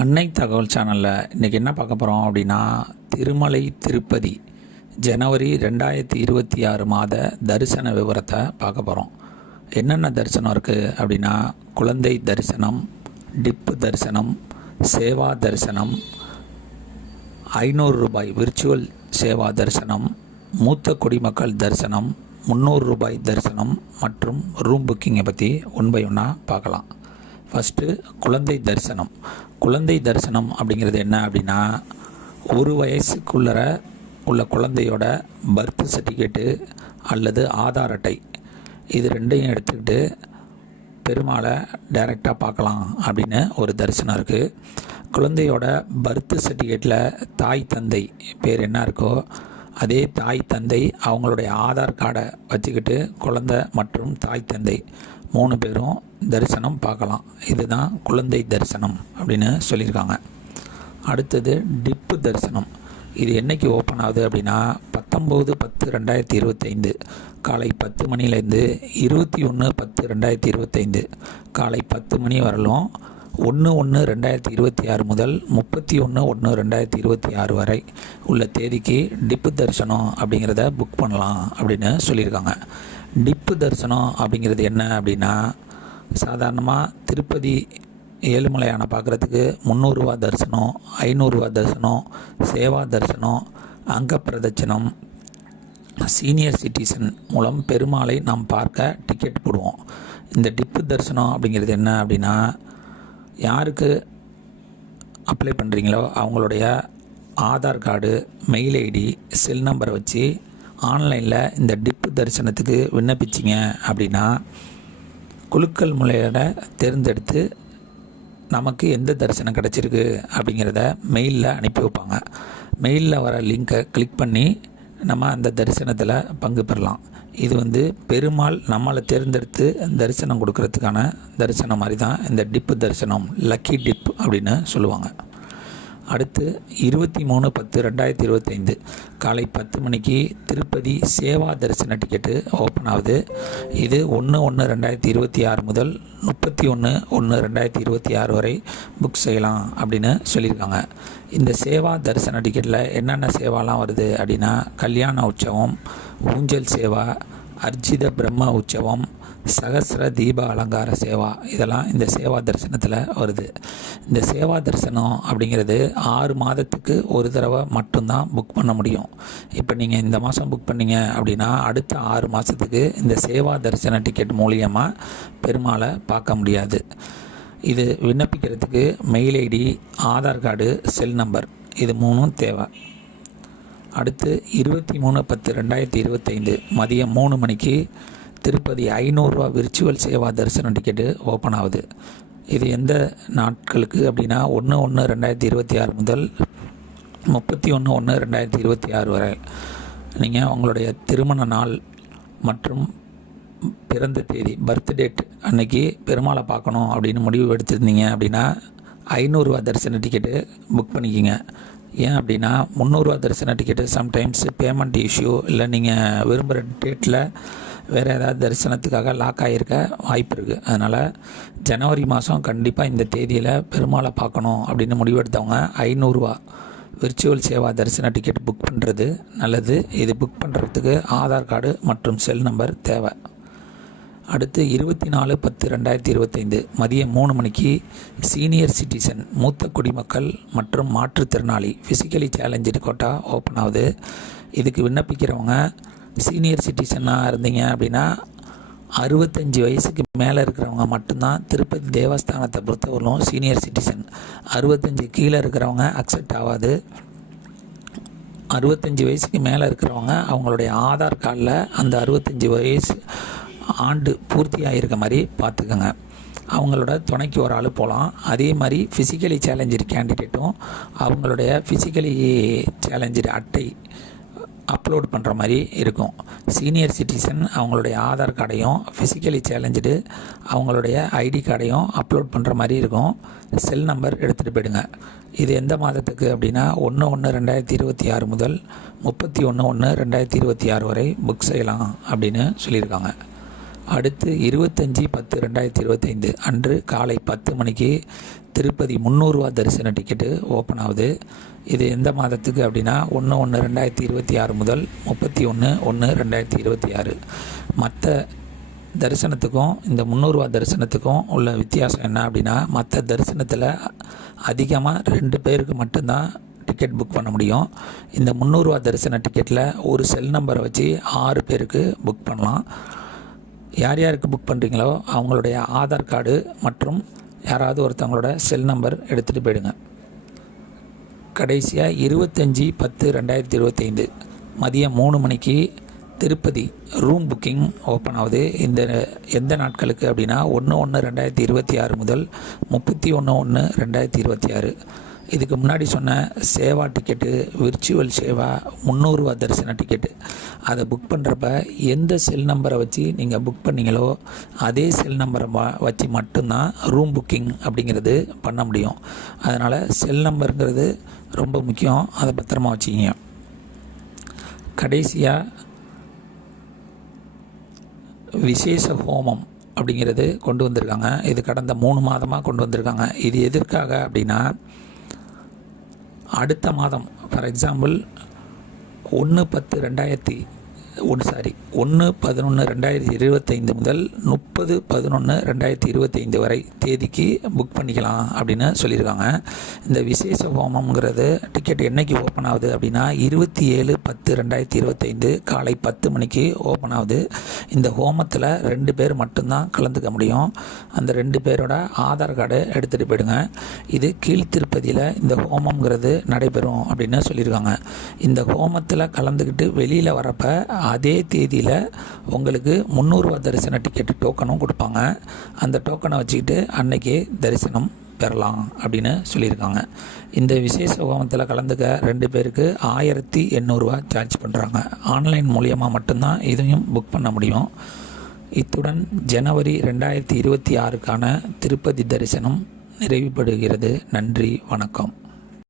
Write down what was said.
அன்னை தகவல் சேனலில் இன்றைக்கி என்ன பார்க்க போகிறோம் அப்படின்னா, திருமலை திருப்பதி ஜனவரி 2026 மாத தரிசன விவரத்தை பார்க்க போகிறோம். என்னென்ன தரிசனம் இருக்குது அப்படின்னா, குழந்தை தரிசனம், டிப்பு தரிசனம், சேவா தரிசனம், 500 ரூபாய் விர்ச்சுவல் சேவா தரிசனம், மூத்த குடிமக்கள் தரிசனம், 300 ரூபாய் தரிசனம் மற்றும் ரூம் புக்கிங்கை பற்றி ஒன் பை ஒன்னாக பார்க்கலாம். ஃபஸ்ட்டு குழந்தை தரிசனம். குழந்தை தரிசனம் அப்படிங்கிறது என்ன அப்படின்னா, ஒரு வயசுக்குள்ளர உள்ள குழந்தையோட பர்த் சர்டிஃபிகேட்டு அல்லது ஆதார் அட்டை இது ரெண்டையும் எடுத்துக்கிட்டு பெருமாளை டைரெக்டாக பார்க்கலாம் அப்படின்னு ஒரு தரிசனம் இருக்குது. குழந்தையோட பர்த் சர்டிஃபிகேட்டில் தாய் தந்தை பேர் என்ன இருக்கோ அதே தாய் தந்தை அவங்களுடைய ஆதார் கார்டை வச்சுக்கிட்டு குழந்தை மற்றும் தாய் தந்தை 3 பேரும் தரிசனம் பார்க்கலாம். இதுதான் குழந்தை தரிசனம் அப்படின்னு சொல்லியிருக்காங்க. அடுத்தது டிப்பு தரிசனம். இது என்றைக்கு ஓப்பன் ஆகுது அப்படின்னா, 19/10/2025 காலை 10 மணிலேருந்து 21/10/2025 காலை 10 மணி வரலும் 1/1/2026 முதல் 31/1/2026 வரை உள்ள தேதிக்கு டிப்பு தரிசனம் அப்படிங்கிறத புக் பண்ணலாம் அப்படின்னு சொல்லியிருக்காங்க. டிப்பு தரிசனம் அப்படிங்கிறது என்ன அப்படின்னா, சாதாரணமாக திருப்பதி ஏழுமலையான பார்க்குறதுக்கு 300 ரூபா தரிசனம், 500 ரூபா தரிசனம், சேவா தரிசனம், அங்க பிரதட்சணம், சீனியர் சிட்டிசன் மூலம் பெருமாளை நாம் பார்க்க டிக்கெட் போடுவோம். இந்த டிப்பு தரிசனம் அப்படிங்கிறது என்ன அப்படின்னா, யாருக்கு அப்ளை பண்ணுறீங்களோ அவங்களுடைய ஆதார் கார்டு, மெயில் ஐடி, செல் நம்பரை வச்சு ஆன்லைனில் இந்த டிப்பு தரிசனத்துக்கு விண்ணப்பிச்சிங்க அப்படின்னா குலுக்கல் முறையோட தேர்ந்தெடுத்து நமக்கு எந்த தரிசனம் கிடச்சிருக்கு அப்படிங்கிறத மெயிலில் அனுப்பி வைப்பாங்க. மெயிலில் வர லிங்கை கிளிக் பண்ணி நம்ம அந்த தரிசனத்தில் பங்கு பெறலாம். இது பெருமாள் நம்மளை தேர்ந்தெடுத்து தரிசனம் கொடுக்கறதுக்கான தரிசனம் மாதிரி தான் இந்த டிப்பு தரிசனம், லக்கி டிப் அப்படின்னு சொல்லுவாங்க. அடுத்து 23/10/2025 காலை 10 மணிக்கு திருப்பதி சேவா தரிசன டிக்கெட்டு ஓப்பன் ஆகுது. இது 1/1/2026 முதல் 31/1/2026 வரை புக் செய்யலாம் அப்படின்னு சொல்லியிருக்காங்க. இந்த சேவா தரிசன டிக்கெட்டில் என்னென்ன சேவாலாம் வருது அப்படின்னா, கல்யாண உற்சவம், ஊஞ்சல் சேவா, அர்ஜித பிரம்ம உற்சவம், சகஸ்ர தீப அலங்கார சேவா, இதெல்லாம் இந்த சேவா தரிசனத்தில் வருது. இந்த சேவா தரிசனம் அப்படிங்கிறது 6 மாதத்துக்கு ஒரு தடவை மட்டும்தான் புக் பண்ண முடியும். இப்போ நீங்கள் இந்த மாதம் புக் பண்ணீங்க அப்படின்னா அடுத்த 6 மாதத்துக்கு இந்த சேவா தரிசன டிக்கெட் மூலியமாக பெருமாளை பார்க்க முடியாது. இது விண்ணப்பிக்கிறதுக்கு mail ID, Aadhaar card, cell number இது 3ம் தேவை. அடுத்து 23/10/2025 மதியம் 3 மணிக்கு திருப்பதி 500 ரூபா விர்ச்சுவல் சேவா தரிசன டிக்கெட்டு ஓப்பன் ஆகுது. இது எந்த நாட்களுக்கு அப்படின்னா, 1/1/2026 முதல் 31/1/2026 வரை. நீங்கள் உங்களுடைய திருமண நாள் மற்றும் பிறந்த தேதி, பர்த் டேட் அன்னைக்கு பெருமாளை பார்க்கணும் அப்படின்னு முடிவு எடுத்திருந்தீங்க அப்படின்னா 500 ரூபா தரிசன டிக்கெட்டு புக் பண்ணிக்கிங்க. ஏன் அப்படின்னா 300 ரூபா தரிசன டிக்கெட்டு சம்டைம்ஸ் பேமெண்ட் இஷ்யூ இல்லை நீங்கள் விரும்புகிற டேட்டில் வேறு ஏதாவது தரிசனத்துக்காக லாக் ஆகியிருக்க வாய்ப்பு இருக்குது. அதனால் ஜனவரி மாதம் கண்டிப்பாக இந்த தேதியில் பெருமாளை பார்க்கணும் அப்படின்னு முடிவெடுத்தவங்க 500 ரூபா விர்ச்சுவல் சேவா தரிசன டிக்கெட் புக் பண்ணுறது நல்லது. இது புக் பண்ணுறதுக்கு ஆதார் கார்டு மற்றும் செல் நம்பர் தேவை. அடுத்து 24/10/2025 மதியம் 3 மணிக்கு சீனியர் சிட்டிசன், மூத்த குடிமக்கள் மற்றும் மாற்றுத்திறனாளி ஃபிசிக்கலி சேலஞ்சு கோட்டா ஓப்பன் ஆகுது. இதுக்கு விண்ணப்பிக்கிறவங்க சீனியர் சிட்டிசனாக இருந்தீங்க அப்படின்னா 65 வயசுக்கு மேலே இருக்கிறவங்க மட்டும்தான் திருப்பதி தேவஸ்தானத்தை பொறுத்தவரைக்கும் சீனியர் சிட்டிசன். 65 கீழே இருக்கிறவங்க அக்செப்ட் ஆகாது. 65 வயசுக்கு மேலே இருக்கிறவங்க அவங்களுடைய ஆதார் கார்டில் அந்த 65 வயசு ஆண்டு பூர்த்தியாக இருக்க மாதிரி பார்த்துக்கோங்க. அவங்களோட துணைக்கு ஒரு ஆள் போகலாம். அதே மாதிரி ஃபிசிக்கலி சேலஞ்சர் கேண்டிடேட்டும் அவங்களுடைய ஃபிசிக்கலி சேலஞ்சர் அட்டை அப்லோட் பண்ணுற மாதிரி இருக்கும். சீனியர் சிட்டிசன் அவங்களுடைய ஆதார் கார்டையும், ஃபிசிக்கலி சேலஞ்சு அவங்களுடைய ஐடி கார்டையும் அப்லோட் பண்ணுற மாதிரி இருக்கும். செல் நம்பர் எடுத்துகிட்டு போயிடுங்க. இது எந்த மாதத்துக்கு அப்படின்னா 1/1/2026 முதல் 31/1/2026 வரை புக் செய்யலாம் அப்படின்னு சொல்லியிருக்காங்க. அடுத்து 25/10/2025 அன்று காலை 10 மணிக்கு திருப்பதி 300 ரூபா தரிசன டிக்கெட்டு ஓப்பன் ஆகுது. இது எந்த மாதத்துக்கு அப்படின்னா 1/1/2026 முதல் 31/1/2026. மற்ற தரிசனத்துக்கும் இந்த 300 ரூபா தரிசனத்துக்கும் உள்ள வித்தியாசம் என்ன அப்படின்னா, மற்ற தரிசனத்தில் அதிகமாக 2 பேருக்கு மட்டும்தான் டிக்கெட் புக் பண்ண முடியும். இந்த 300 ரூபா தரிசன டிக்கெட்டில் ஒரு செல் நம்பரை வச்சு 6 பேருக்கு புக் பண்ணலாம். யார் யாருக்கு புக் பண்ணுறீங்களோ அவங்களுடைய ஆதார் கார்டு மற்றும் யாராவது ஒருத்தவங்களோட செல் நம்பர் எடுத்துகிட்டு போயிடுங்க. கடைசியாக 25/10/2025 மதியம் 3 மணிக்கு திருப்பதி ரூம் புக்கிங் ஓப்பன் ஆகுது. எந்த நாட்களுக்கு அப்படின்னா 1/1/2026 முதல் 31/1/2026. இதுக்கு முன்னாடி சொன்ன சேவா டிக்கெட்டு, விர்ச்சுவல் சேவா, 300 ரூபா தரிசன டிக்கெட்டு, அதை புக் பண்ணுறப்ப எந்த செல் நம்பரை வச்சு நீங்கள் புக் பண்ணீங்களோ அதே செல் நம்பரை வச்சு மட்டும்தான் ரூம் புக்கிங் அப்படிங்கிறது பண்ண முடியும். அதனால் செல் நம்பருங்கிறது ரொம்ப முக்கியம், அதை பத்திரமா வச்சுக்கிங்க. கடைசியாக விசேஷ ஹோமம் அப்படிங்கிறது கொண்டு வந்திருக்காங்க. இது கடந்த 3 மாதமாக கொண்டு வந்திருக்காங்க. இது எதற்காக அப்படின்னா, அடுத்த மாதம் ஃபார் எக்ஸாம்பிள் 1/11/2025 முதல் 30/11/2025 வரை தேதிக்கு புக் பண்ணிக்கலாம் அப்படின்னு சொல்லியிருக்காங்க. இந்த விசேஷ ஹோமம்ங்கிறது டிக்கெட் என்னைக்கு ஓப்பன் ஆகுது அப்படின்னா 27/10/2025 காலை 10 மணிக்கு ஓப்பன் ஆகுது. இந்த ஹோமத்தில் 2 பேர் மட்டும்தான் கலந்துக்க முடியும். அந்த 2 பேரோட ஆதார் கார்டை எடுத்துகிட்டு போயிடுங்க. இது கீழ்த்திருப்பதியில் இந்த ஹோமம்ங்கிறது நடைபெறும் அப்படின்னு சொல்லியிருக்காங்க. இந்த ஹோமத்தில் கலந்துக்கிட்டு வெளியில் வரப்போ அதே தேதியில் உங்களுக்கு 300 ரூபா தரிசன டிக்கெட்டு டோக்கனும் கொடுப்பாங்க. அந்த டோக்கனை வச்சுக்கிட்டு அன்னைக்கே தரிசனம் பெறலாம் அப்படின்னு சொல்லியிருக்காங்க. இந்த விசேஷ ஹோமத்தில் கலந்துக்க 2 பேருக்கு 1800 ரூபா சார்ஜ் பண்ணுறாங்க. ஆன்லைன் மூலியமாக மட்டும்தான் இதையும் புக் பண்ண முடியும். இத்துடன் ஜனவரி 2026க்கான திருப்பதி தரிசனம் நிறைவுபடுகிறது. நன்றி, வணக்கம்.